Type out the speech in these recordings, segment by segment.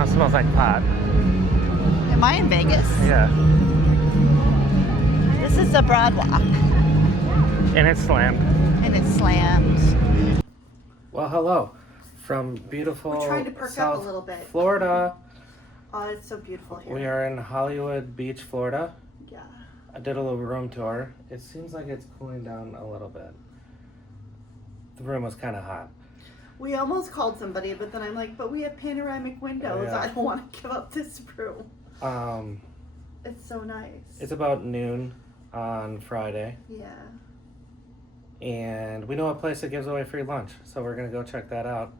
now smells like pot. Am I in Vegas? Yeah. This is the Broad Walk. And it's slammed. And it's slammed. Well, hello from beautiful We're trying to perk South up a little bit. Florida. Oh, it's so beautiful here. We are in Hollywood Beach, Florida. Yeah. I did a little room tour. It seems like it's cooling down a little bit. The room was kind of hot. We almost called somebody, but then I'm like, but we have panoramic windows. Yeah. I don't want to give up this room. It's so nice. It's about noon on Friday. Yeah. And we know a place that gives away free lunch, so we're gonna go check that out.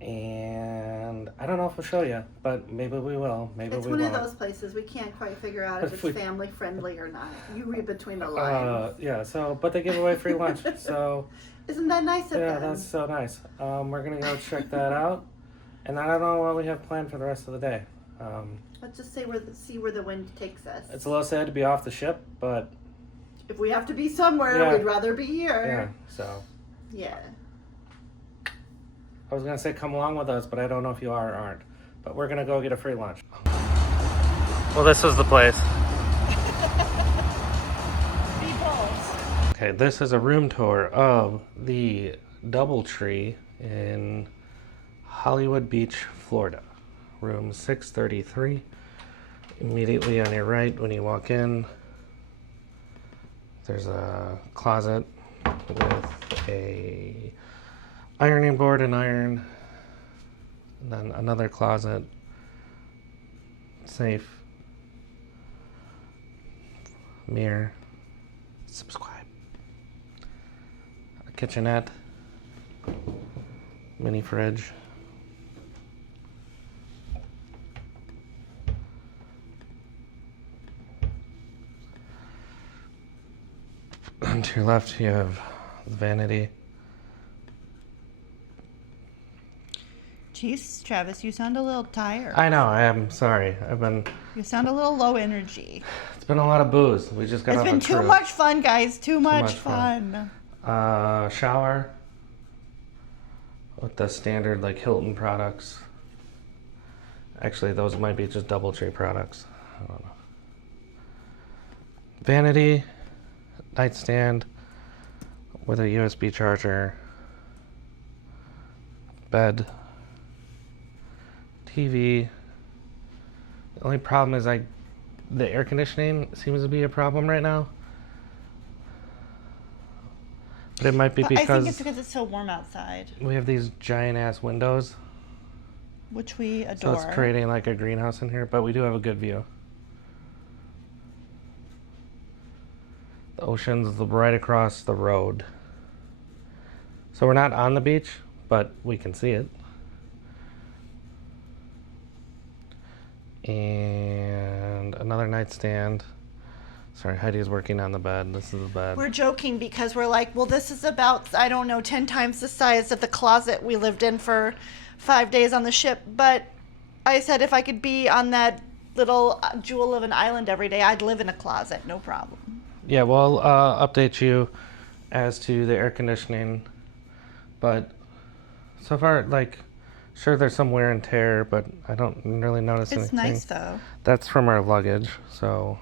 And I don't know if we'll show you, but maybe we will. Maybe it's we one won't. of those places we can't quite figure out if If it's we- family friendly or not. You read between the lines. Yeah. So, but they give away free lunch, so Isn't that nice of yeah, them? that's so nice. We're gonna go check that out, and I don't know what we have planned for the rest of the day. Let's just see where the wind takes us. It's a little sad to be off the ship, but If we have to be somewhere, Yeah. we'd rather be here. yeah. So Yeah. I was gonna say come along with us, but I don't know if you are or aren't. But we're gonna go get a free lunch. Well, this is the place. Be bold. Okay, this is a room tour of the DoubleTree in Hollywood Beach, Florida. Room 633. Immediately on your right when you walk in, there's a closet with a ironing board and iron. And then another closet, safe, mirror, subscribe. A kitchenette, mini fridge. And to your left, you have the vanity. Jeez, Travis, you sound a little tired. I know, I am sorry. You sound a little low energy. It's been a lot of booze. We just got It's off been a too cruise. much fun, guys. Too much much fun. Shower with the standard like Hilton products. Actually, those might be just DoubleTree products. I don't know. Vanity, nightstand with a USB charger, bed, TV. The only problem is the air conditioning seems to be a problem right now. But it might be But I think because it's because it's so warm outside, we have these giant ass windows. which we So adore. it's creating like a greenhouse in here, but we do have a good view. The ocean's right across the road. So we're not on the beach, but we can see it. And another nightstand. Sorry, Heidi's working on the bed. This is the bed. We're joking because we're like, well, this is about, I don't know, 10 times the size of the closet we lived in for 5 days on the ship. But I said if I could be on that little jewel of an island every day, I'd live in a closet, no problem. Yeah, we'll update you as to the air conditioning. But so far, like, sure, there's some wear and tear, but I don't really notice It's anything. nice, though. That's from our luggage, so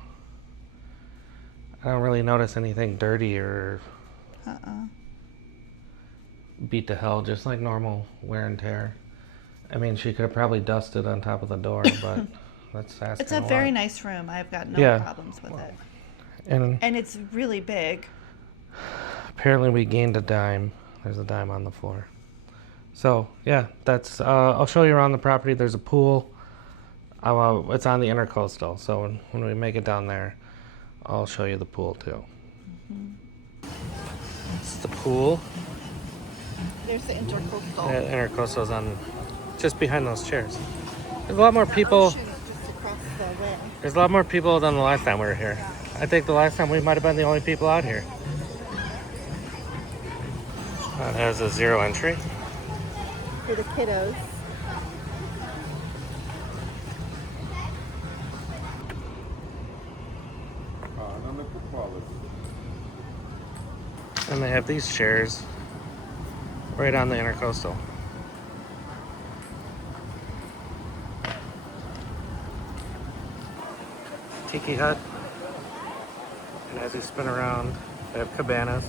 I don't really notice anything dirty or beat to hell, just like normal wear and tear. I mean, she could have probably dusted on top of the door, but that's asking It's a lot. very nice room. I've got no Yeah. problems with it. And And it's really big. apparently we gained a dime. There's a dime on the floor. So yeah, that's. I'll show you around the property. There's a pool. It's on the intercoastal, so when we make it down there, I'll show you the pool too. It's the pool. There's the intercoastal. The intercoastal's on just behind those chairs. There's a lot more people. Ocean is just across the way. There's a lot more people than the last time we were here. I think the last time we might have been the only people out here. There's a zero entry. For the kiddos. And they have these chairs right on the intercoastal. tiki hut. And as you spin around, they have cabanas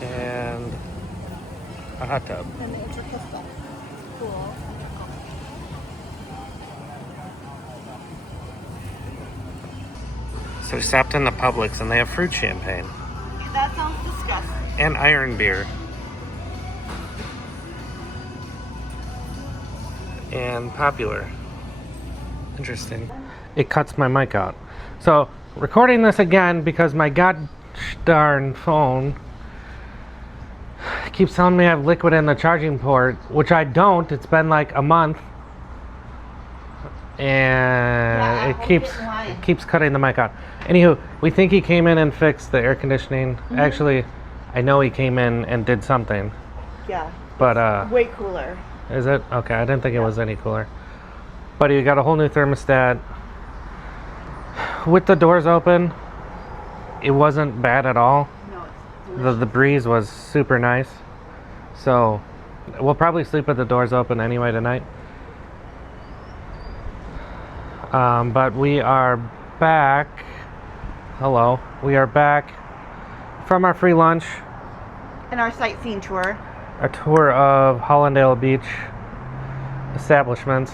and a hot tub. And the intricate pool. So we stopped in the Publix and they have fruit champagne That sounds disgusting. and iron beer. And Popular. Interesting. It cuts my mic out. So, recording this again because my god darn phone keeps telling me I have liquid in the charging port, which I don't. It's been like a month. And it keeps cutting the mic out. Anywho, we think he came in and fixed the air conditioning. Mm-hmm. Actually, I know he came in and did something. Yeah. But way cooler. Is it? Okay, I didn't think it was any cooler. But you got a whole new thermostat. With the doors open, it wasn't bad at all. No, the breeze was super nice. So, we'll probably sleep with the doors open anyway tonight. But we are back. Hello. We are back from our free lunch. And our sightseeing tour. A tour of Hollandale Beach establishments.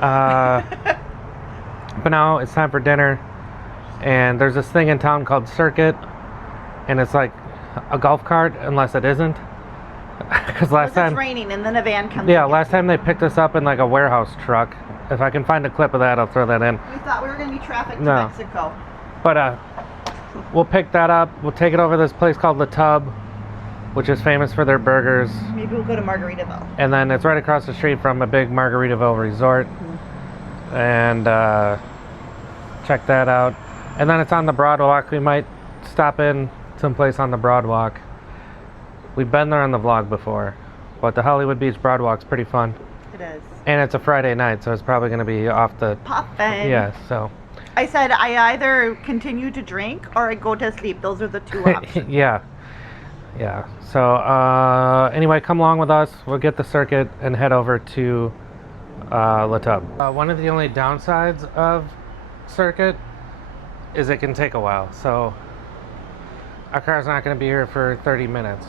But now it's time for dinner. And there's this thing in town called Circuit. And it's like a golf cart, unless it isn't. Because last time it's raining and then a van comes. Yeah, last time they picked us up in like a warehouse truck. If I can find a clip of that, I'll throw that in. We thought we were going to be trafficked to Mexico. But we'll pick that up. We'll take it over to this place called the Tub, which is famous for their burgers. Maybe we'll go to Margaritaville. And then it's right across the street from a big Margaritaville resort. Mm-hmm. And check that out. And then it's on the Broadwalk. We might stop in someplace on the Broadwalk. We've been there on the vlog before. But the Hollywood Beach Broadwalk's pretty fun. It is. And it's a Friday night, so it's probably going to be off the... Poppin'. Yeah, so... I said I either continue to drink or I go to sleep. Those are the two options. Yeah. So, anyway, come along with us. We'll get the Circuit and head over to La Tub. One of the only downsides of Circuit is it can take a while. So, our car's not going to be here for 30 minutes.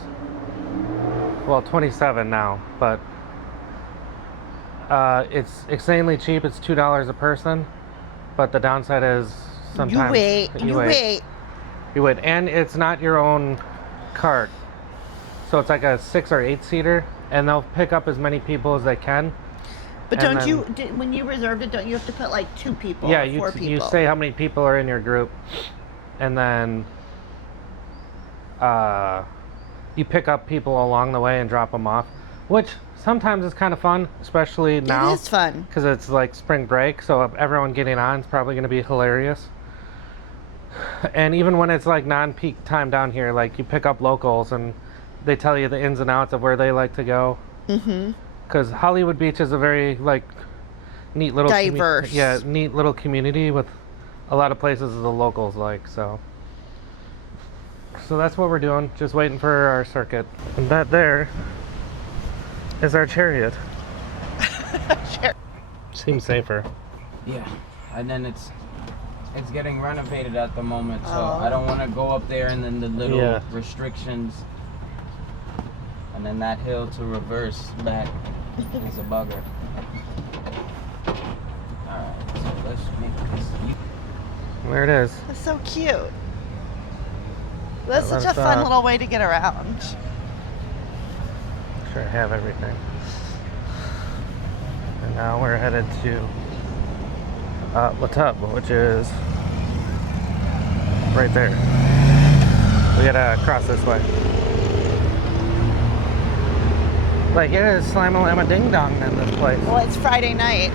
Well, 27 now, but it's insanely cheap. It's $2 a person. But the downside is sometimes you wait. And it's not your own cart. So it's like a 6 or 8 seater, and they'll pick up as many people as they can. But when you reserved it, don't you have to put like 2 people? Yeah, or 4 people? You say how many people are in your group, and then you pick up people along the way and drop them off, which sometimes is kind of fun, especially now. It is fun. Because it's like spring break, so everyone getting on is probably going to be hilarious. And even when it's like non-peak time down here, like you pick up locals and they tell you the ins and outs of where they like to go. Mm-hmm. Because Hollywood Beach is a very like neat little diverse. Neat little community with a lot of places the locals like. So that's what we're doing. Just waiting for our Circuit. And that there is our Chariot. Seems safer. Yeah, and then it's getting renovated at the moment, so I don't want to go up there and then the little restrictions, and then that hill to reverse back is a bugger. Alright, so let's make this. There it is. That's so cute. That's such a fun little way to get around. Sure, I have everything. And now we're headed to La Tub, which is right there. We gotta cross this way. Like, yeah, it's slam-a-llama ding-dong in this place. Well, it's Friday night.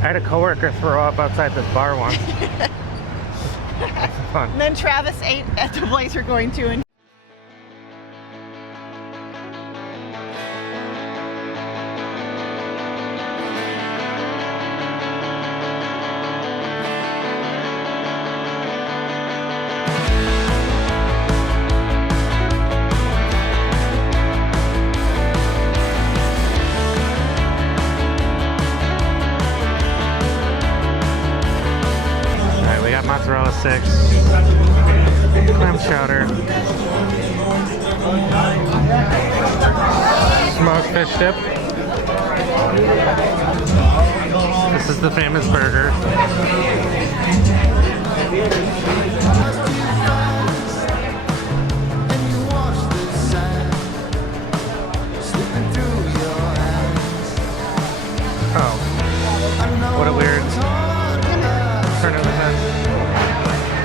I had a coworker throw up outside this bar once. Fun. And then Travis ate at the place we're going to, and sticks, clam chowder, smoked fish dip. This is the famous burger. Oh, what a weird turn of events.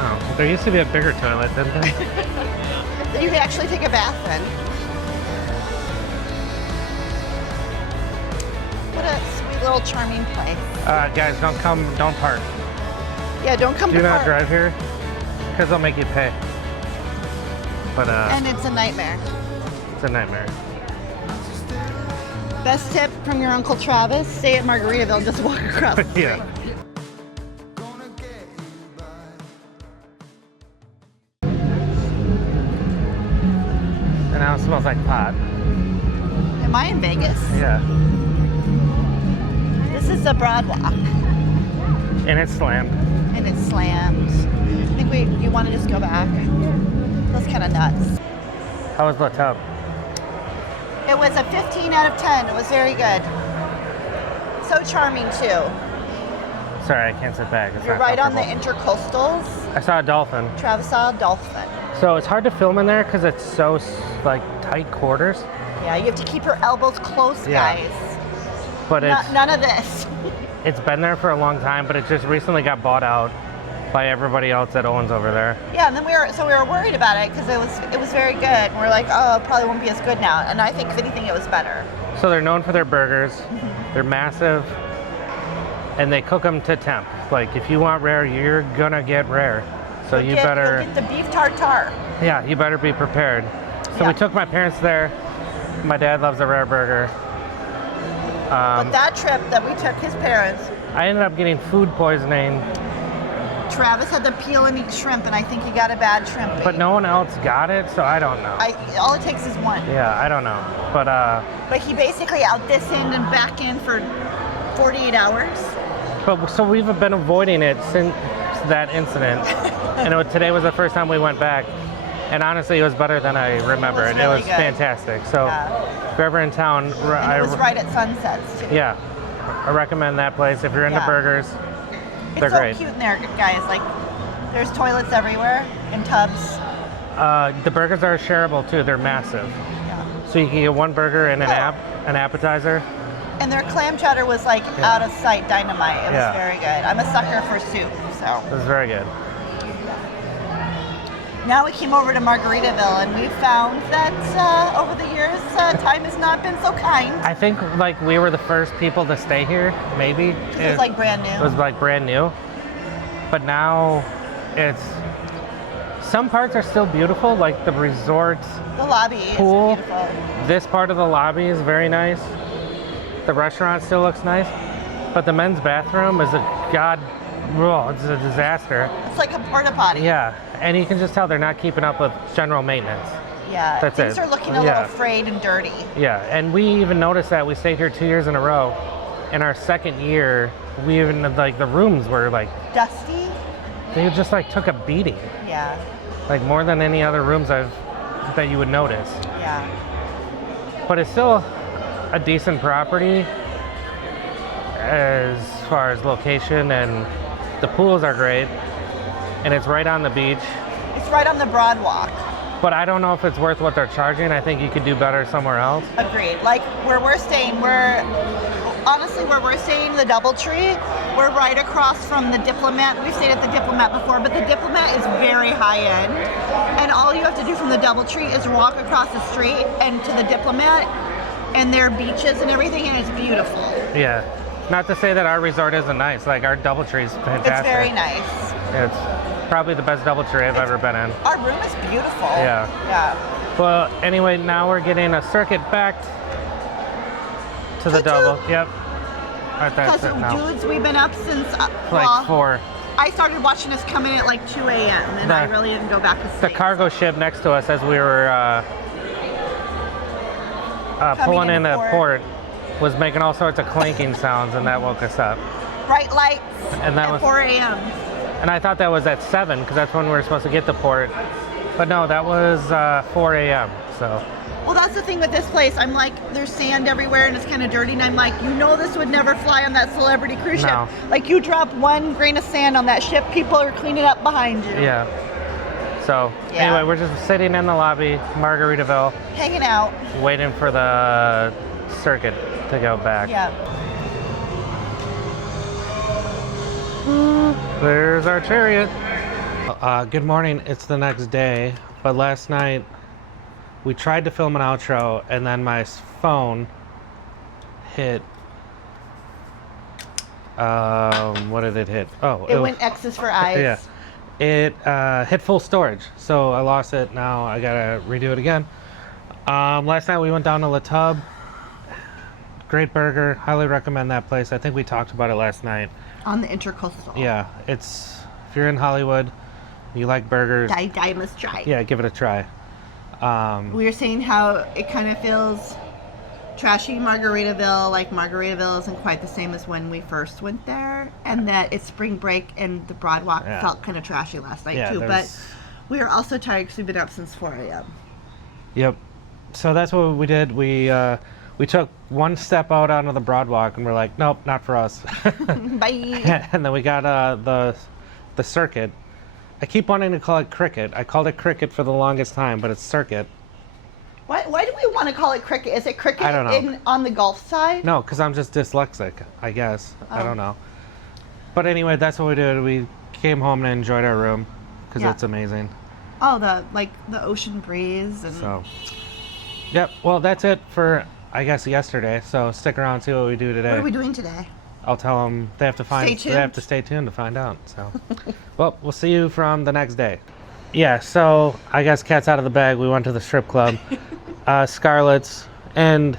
Oh, there used to be a bigger toilet, didn't there? That you could actually take a bath in. What a sweet little charming place. Guys, don't park. Yeah, don't come Do to not park. drive here, because they'll make you pay. But, And it's a nightmare. it's a nightmare. Best tip from your Uncle Travis, stay at Margaritaville, just walk across the street. Yeah. And now it smells like pot. Am I in Vegas? Yeah. This is the Broad Walk, And it's slammed. and it's slammed. I think you want to just go back. That's kind of nuts. How was the tub? It was a 15 out of 10. It was very good. So charming too. Sorry, I can't sit back. It's You're not right on the comfortable. intercoastals. I saw a dolphin. Travis saw a dolphin. So it's hard to film in there because it's so like tight quarters. Yeah, you have to keep your elbows close, Yeah. guys. But it's None of this. it's been there for a long time, but it just recently got bought out by everybody else that owns over there. Yeah, and then we were worried about it because it was very good. And we're like, oh, it probably won't be as good now. And I think if anything, it was better. So they're known for their burgers. They're massive, and they cook them to temp. Like if you want rare, you're gonna get rare. So you You'll better, get the beef tartare. yeah, you better be prepared. So Yeah. we took my parents there. My dad loves a rare burger. But that trip that we took his parents, I ended up getting food poisoning, Travis had to peel and eat shrimp, and I think he got a bad shrimp. but no one else got it, so I don't know. All it takes is one. Yeah, I don't know. But But he basically out this end and back in for 48 hours. so we've been avoiding it since that incident. And today was the first time we went back. And honestly, it was better than I remembered. It was really was good. fantastic. So Yeah. if you're ever in town, And it was right at sunsets, too. yeah, I recommend that place. If you're into Yeah. burgers, It's they're so great. cute in there, guys. Like, there's toilets everywhere and tubs. The burgers are shareable too. They're massive. Yeah. So you can get one burger and an appetizer. And their clam chowder was like out of sight dynamite. It was Yeah. very good. I'm a sucker for soup, so. It was very good. Now we came over to Margaritaville, and we found that over the years, time has not been so kind. I think like we were the first people to stay here, maybe. It was like brand new. It was like brand new. But now it's, some parts are still beautiful, like the resort. The lobby Pool. is beautiful. This part of the lobby is very nice. The restaurant still looks nice. But the men's bathroom is it's a disaster. It's like a porta potty. Yeah, and you can just tell they're not keeping up with general maintenance. Yeah. That's Things it. are looking a Yeah. little frayed and dirty. Yeah, and we even noticed that we stayed here 2 years in a row. In our second year, we even, like, the rooms were like, Dusty? they just like took a beating. Yeah. Like more than any other rooms that you would notice. Yeah. But it's still a decent property as far as location, and the pools are great, and it's right on the beach. It's right on the Broad Walk. But I don't know if it's worth what they're charging. I think you could do better somewhere else. Agreed. Like where we're staying, the DoubleTree, we're right across from the Diplomat. We've stayed at the Diplomat before, but the Diplomat is very high end. And all you have to do from the DoubleTree is walk across the street and to the Diplomat, and there are beaches and everything, and it's beautiful. Yeah. Not to say that our resort isn't nice. Like our DoubleTree is fantastic. It's very nice. It's probably the best DoubleTree I've ever been in. Our room is beautiful. Yeah. Yeah. Well, anyway, now we're getting a circuit back to the Toot toot. double. Yep. Right, that's Because it now. dudes, we've been up since Like 4. I started watching us come in at like 2 a.m. and I really didn't go back to sleep. The cargo ship next to us as we were pulling in a port was making all sorts of clinking sounds, and that woke us up. Bright lights And that at was 4 a.m. And I thought that was at 7 because that's when we were supposed to get to port. But no, that was 4 a.m. So. Well, that's the thing with this place. I'm like, there's sand everywhere and it's kind of dirty. And I'm like, you know, this would never fly on that Celebrity cruise No. ship. Like, you drop one grain of sand on that ship, people are cleaning up behind you. Yeah. So anyway, we're just sitting in the lobby, Margaritaville, Hanging out. waiting for the circuit to go back. Yeah. There's our chariot. Good morning. It's the next day, but last night we tried to film an outro, and then my phone hit. What did it hit? Oh, It went X's for eyes. Yeah. It hit full storage, so I lost it. Now I gotta redo it again. Last night we went down to the Tub. Great burger. Highly recommend that place. I think we talked about it last night. On the Intercoastal. Yeah, it's if you're in Hollywood, you like burgers. Die must try. Yeah, give it a try. We were saying how it kind of feels trashy Margaritaville. Like Margaritaville isn't quite the same as when we first went there, and that it's spring break and the Broadwalk felt kind of trashy last night too. But we were also tired because we've been up since 4 a.m. Yep. So that's what we did. We took one step out onto the Broadwalk and we're like, nope, not for us. Bye. And then we got the circuit. I keep wanting to call it cricket. I called it cricket for the longest time, but it's circuit. Why do we want to call it cricket? Is it cricket I don't know. on the golf side? No, because I'm just dyslexic, I guess. I don't know. But anyway, that's what we did. We came home and enjoyed our room because it's amazing. Oh, the ocean breeze and. So, yep. Well, that's it for, I guess, yesterday. So stick around and see what we do today. What are we doing today? I'll tell them they have to Stay tuned. They have to stay tuned to find out. So, well, we'll see you from the next day. Yeah. So I guess cat's out of the bag. We went to the strip club, Scarlett's, and